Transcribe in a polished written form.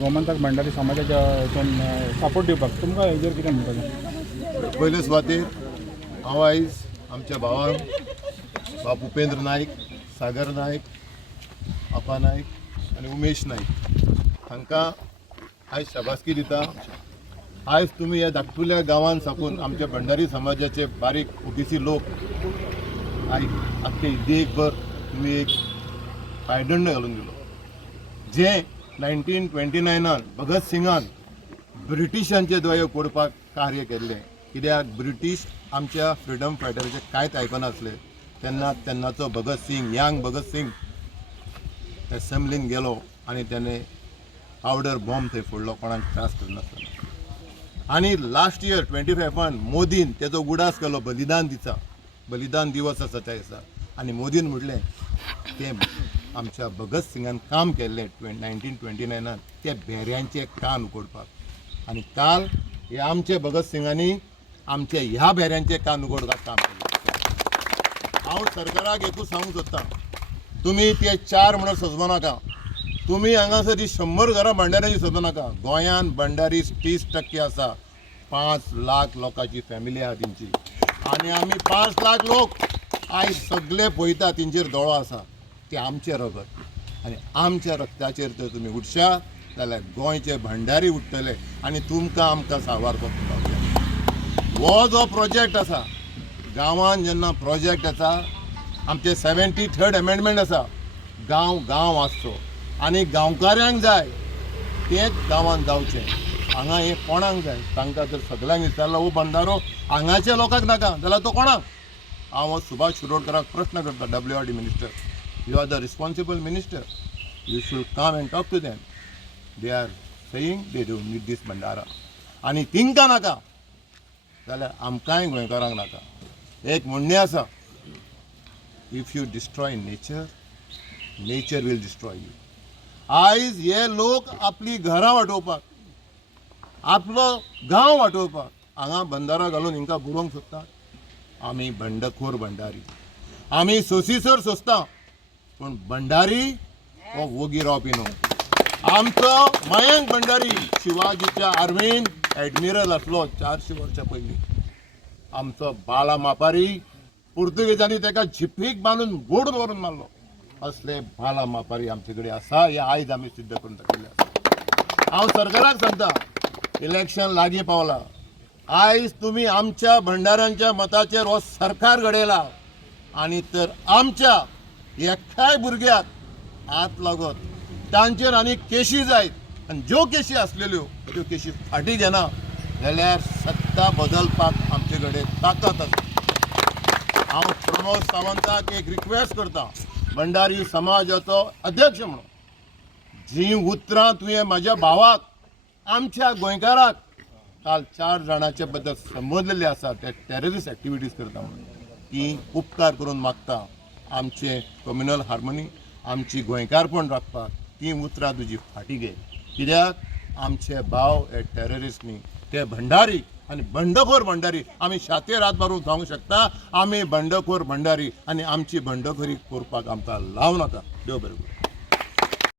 गोमंतक भंडारी समाजाच्या सपोर्ट दिवपाक तुमकां हेजेर कितें म्हणपाचें? पयले सुवातेर हांव आयज आमच्या भावांक बाब उपेंद्र नायक, सागर नायक, आपा नायक आनी उमेश नायक हांकां आयज शाबासकी दिता. आयज तुमी ह्या धाकटुल्या गांवान साकून आमच्या भंडारी समाजाचे बारीक ओबीसी लोक आयज आख्खे इद्येक भर तुमी एक पायदंड घालून दिलो. जे 1929 भगत सिंगान ब्रिटिशांचे दोळे कोडपाक कार्य केल्लें. कित्याक ब्रिटीश आमच्या फ्रिडम फायटराचे कांयच आयकनासले. तेन्नाचो भगत सिंग, यंग भगत सिंग एसेंब्लीन गेलो आनी त्याने पावडर बॉम्ब थंय फोडलो कोणाक त्रास करनासतना. आनी लास्ट इयर 25 मोदीन तेजो उडास केलो बलिदान दिवस आसा त्या दिसा. आनी मोदीन म्हटलें तें आमच्या भगत सिंगान काम केल्लें 1929 ते भेऱ्यांचे कान उगडपाक. आनी काल हे आमचे भगत सिंगांनी आमचे ह्या भेऱ्यांचे कान उगडपाक काम केलें. हांव सरकाराक एकूच सांगूंक सोदतां, तुमी ते 4 म्हणून सजवू नाका. तुमी हांगासर ही 100 घरां भंडाऱ्याची सजवू नाका. गोंयान भंडारी 30% आसा. 5 लाख लोकांची फॅमिली आहा तेंची. आनी आमी 5 लाख लोक आयज सगळे पळयता तेंचेर दोळो आसा. ते आमचे रगत आनी आमच्या रक्ताचेर जर तुमी उठशा जाल्यार गोंयचे भंडारी उठतले आनी तुमकां आमकां सावारपाक पावतले. हो जो प्रोजेक्ट आसा गांवान जेन्ना प्रोजेक्ट आसा आमचे 73rd अमेंडमेंट आसा. गांव आसचो आनी गांवकाऱ्यांक जाय तेंच गांवान जावचें. हांगा हें कोणाक जाय? तांकां जर सगळ्यांक विचारलो हो भंडारो हांगाच्या लोकांक नाका जाल्यार तो कोणाक? हांव सुभाष शिरोडकराक प्रश्न करता, WRD minister. You are the responsible minister. You should come and talk to them. They are saying they don't need this Bandara. आणि तिंका नाका जाल्यार आमकांय गोंयकारांक नाका. एक म्हणणें आसा, if you destroy nature, nature will destroy you. आयज हे लोक आपली घरां वाटोवपाक, आपलो गांव वाटोवपाक हांगा बंदारा घालून हिंकां बुरोवंक सोदतात. आमी बंडखोर भंडारी, आमी सोंसीसर सोंसता, पण भंडारी हो वोगी रावपी न्हू. आमचो मयंक भंडारी शिवाजीच्या आर्मीन एडमिरल आसलो 400 वर्सां पयलीं. आमचो बाला मापारी पुर्तुगेजांनी ताका झिपीक बांदून गोडून व्हरून मारलो. असले बाला मापारी आमचे कडेन आसा. हे आयज आमी सिद्ध करून दाखयले आसा. हांव सरकाराक सांगता, इलेक्शन लागीं पावलां. आयज तुमी आमच्या भंडाऱ्यांच्या मताचेर हो सरकार घडयला आनी तर आमच्या एकठांय भुरग्याक हात लागत तांचेर आनी केशी जायत आनी ज्यो केशी आसलेल्यो त्यो केशी फाटी घेना जाल्यार सत्ता बदलपाक आमचे कडेन ताकद आसा. हांव प्रमोद सावंताक एक रिक्वेस्ट करता, भंडारी समाजाचो अध्यक्ष म्हणून, जी उतरां तुवें म्हाज्या भावाक, आमच्या गोंयकाराक काल 4 जाणांचे बद्दल संबोधलेले आसा ते टेररिस्ट एक्टिविटीज करता म्हणून, ती उपकार करून मागता आमचे कम्युनल हार्मोनी, आमची गोंयकारपण राखपाक ती उतरां तुजी फाटी घे. कित्याक आमचे भाव हे टेररिस्ट न्ही, ते भंडारी आनी बंडखोर भंडारी. आमी छातयेर हात मारून सांगूंक शकता, आमी बंडखोर भंडारी आनी आमची बंडखोरी करपाक आमकां लाव नाका. देव बरें करूं.